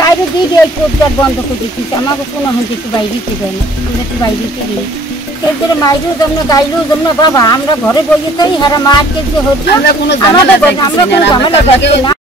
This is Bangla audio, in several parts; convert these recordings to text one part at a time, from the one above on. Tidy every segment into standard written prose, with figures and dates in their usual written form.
চারিদিকে এই পদ্মার বন্ধ করে দিচ্ছি, আমাকে কোনো হচ্ছে একটু বাইরে দেয় না, আমরা একটু বাইরে দিই। এরপরে মাইরেও যেমন গাইলেও যেমন বাবা আমরা ঘরে বসে থাকি, হারা মারকে যে হচ্ছে আমরা কোনো ঝামেলা করছি না।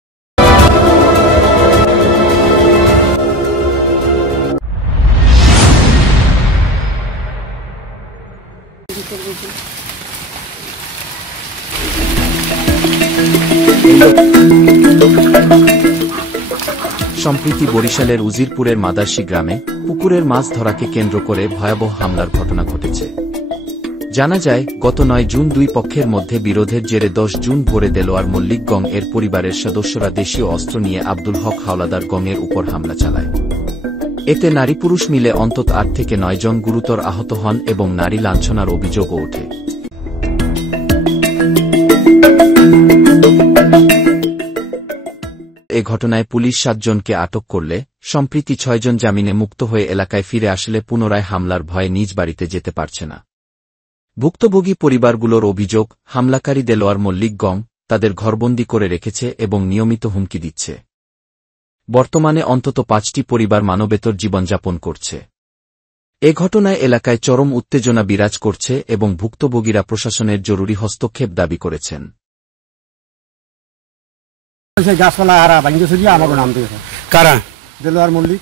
সম্প্রতি বরিশালের উজিরপুরের মাদার্শী গ্রামে পুকুরের মাছ ধরাকে কেন্দ্র করে ভয়াবহ হামলার ঘটনা ঘটেছে। জানা যায়, গত 9 জুন দুই পক্ষের মধ্যে বিরোধের জেরে 10 জুন ভোরে দেলোয়ার মল্লিক গং এর পরিবারের সদস্যরা দেশীয় অস্ত্র নিয়ে আব্দুল হক হাওলাদার গংয়ের উপর হামলা চালায়। এতে নারী পুরুষ মিলে অন্তত 8 থেকে 9 জন গুরুতর আহত হন এবং নারী লাঞ্ছনার অভিযোগও ওঠে। এ ঘটনায় পুলিশ 7 জনকে আটক করলে সম্প্রতি 6 জন জামিনে মুক্ত হয়ে এলাকায় ফিরে আসলে পুনরায় হামলার ভয়ে নিজ বাড়িতে যেতে পারছে না। ভুক্তভোগী পরিবারগুলোর অভিযোগ, হামলাকারী দেলোয়ার মল্লিক গং তাদের ঘরবন্দি করে রেখেছে এবং নিয়মিত হুমকি দিচ্ছে। বর্তমানে অন্তত 5টি পরিবার মানবেতর জীবনযাপন করছে। এ ঘটনায় এলাকায় চরম উত্তেজনা বিরাজ করছে এবং ভুক্তভোগীরা প্রশাসনের জরুরি হস্তক্ষেপ দাবি করেছেন। গাছপালা হারা ভাঙ্গেছে দিয়ে আমাকে নাম দিয়েছে। কারা? দেলোয়ার মল্লিক,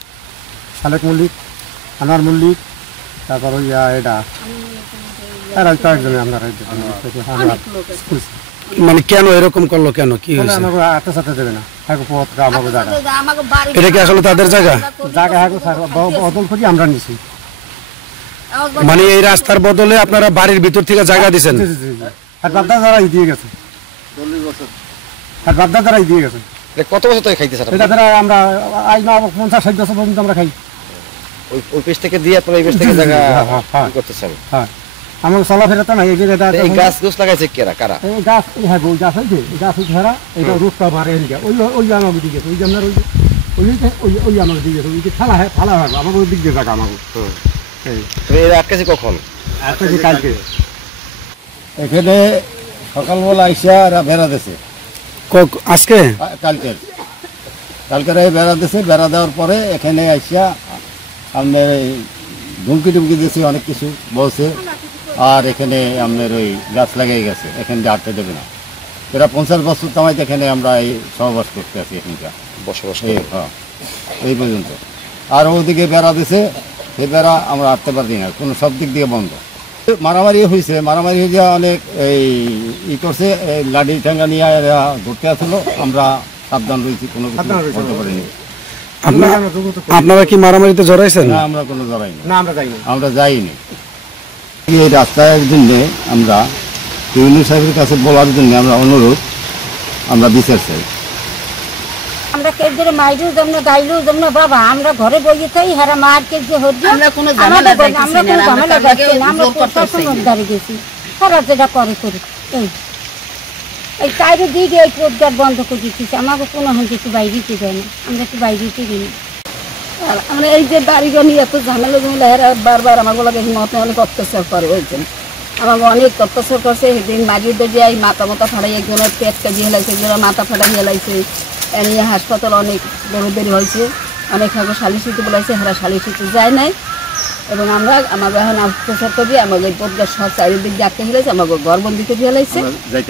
সালেক মল্লিক, আনোয়ার মল্লিক, তারপর এটা মানে কেন এরকম করলো, কেন কি আমাকে আটটা সাথে দেবে না, আমাকে জায়গা এটা কি আসলে তাদের জায়গা? জায়গা বদল করি আমরা নিছি। মানে এই রাস্তার বদলে আপনারা বাড়ির ভিতর থেকে জায়গা দিচ্ছেন? আর বাপদা দ্বারাই দিয়ে গেছে, আর বাপদা দ্বারাই দিয়ে গেছে। কত বছর থেকে খাইতেছেন এটা দ্বারা আমরা আজ না 50-60 বছর পর্যন্ত আমরা খাই। ওই পেশ থেকে দিয়ে আপনারা এই পেশ থেকে জায়গা করতেছেন? হ্যাঁ, আমার চলাফেরা তো নাই। এই গাছ গোছ লাগাইছে কারা? কারা এই গাছ? হ্যাঁ, ওই গাছ হয়েছে, এই গাছ হয়েছে হারা, এটা রোডটা মারে ওই ওই আমাকে দিকে গেছে, ওই যে আপনার ওই আমাকে দিকে গেছে, ওই যে ফালা হয় আমাকে ওই দিক দিয়ে জায়গা আমাকে। আটকাছি কখন? আটকাছি কালকে। এখানে সকালবেলা আইসা এরা বেড়া দিছে। আজকে? কালকে বেড়া দিছে। বেড়া দেওয়ার পরে এখানে আইসা আপনার ধুমকি টুমকি দিয়েছে, অনেক কিছু বলছে। আর এখানে আপনার ওই গাছ লাগাই গেছে, এখানে যে আটকে দেবে না। এরা 50 বছর তামাইতে এখানে আমরা এই সহবাস করতে আছি, এখানকার বসবাস। হ্যাঁ, এই পর্যন্ত। আর ওদিকে বেড়া দিছে, সেই বেড়া আমরা আটতে পারি না, কোনো সব দিক দিয়ে বন্ধ। মারামারি হয়েছে, মারামারি হয়ে অনেক ই করছে, লাঠি ঠেঙ্গা নিয়ে এরা ঘুরতে আসলো। আমরা সাবধান রয়েছি, কোনো কিছু করতে পারিনি। আপনারা কি মারামারিতে জড়াইছেন? না, আমরা কোনো জড়াইনি। না, আমরা যাইনি। এই রাস্তার জন্য আমরা ইউনিয়ন সাহেবের কাছে বলার জন্য আমরা অনুরোধ, আমরা বিচার চাই। আমরা কেউ ধরে মাইরেও যেমন গাইলেও যেমন বাবা আমরা ঘরে বসে থাকি, হারা মারকে যে হচ্ছে আমরা কোনো ঝামেলা করছি না, আমরা প্রশাসনের দ্বারে গেছি, তারা যেটা করে করি। এই চারিদিকে এই পদ্মার বন্ধ করে দিচ্ছি, আমাকে কোনো হচ্ছে একটু বাইরে দেয় না, আমরা একটু বাইরে দিই। আর আমরা এই যে বাড়িঘর নিয়ে এত ঝামেলা এরা বারবার আমাকে মতো অনেক অত্যাচার করে, হয়েছেন আমাকে অনেক অত্যাচার করছে। সেদিন মারিয়ে দিয়ে এই মাথা ফাটাই, একজনের পেট কাজিয়ে হেলাইছে, একজনের মাথা ফাটাই হেলাইছে। এ নিয়ে হাসপাতাল অনেক দৌড়াদৌড়ি হয়েছে, অনেক আগে সালিশিতে বলাইছে, হারা সালিশিতে যায় নাই। এবং আমরা আমাকে এখন অত্যাচার করি, আমাকে পদ্মার সব চারিদিক দিয়ে আটকে হেলাইছে, আমাকে ঘরবন্দি করে হেলাইছে,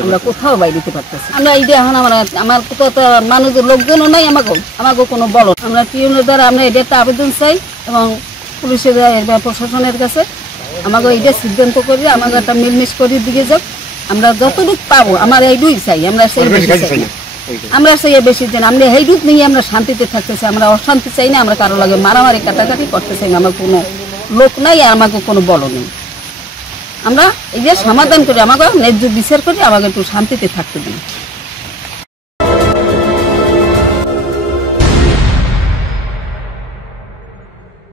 আমরা কোথাও বাইরে দিতে পারতেছি আমরা। এই যে এখন আমার কোথাও মানুষের লোকজনও নাই, আমাকে কোনো বলো। আমরা টিউনের দ্বারা আমরা এটা একটা আবেদন চাই এবং পুলিশের প্রশাসনের কাছে আমাকে এইটা সিদ্ধান্ত করি, আমাকে একটা মিলমিশ করে দিকে যাক। আমরা যতটুকু পাবো আমার এইটুই চাই, আমরা সেই বেশি চাই না, আমরা সেই বেশি চাই না। আমরা এইটুক নিয়ে আমরা শান্তিতে থাকতে চাই, আমরা অশান্তি চাই না, আমরা কারো লাগে মারামারি কাটাকাটি করতে চাই না। আমার কোনো লোক নাই, আমাকে কোনো বলো নেই। আমরা এই যে সমাধান করি, আমাকে ন্যায্য বিচার করি, আমাকে একটু শান্তিতে থাকতে দিন।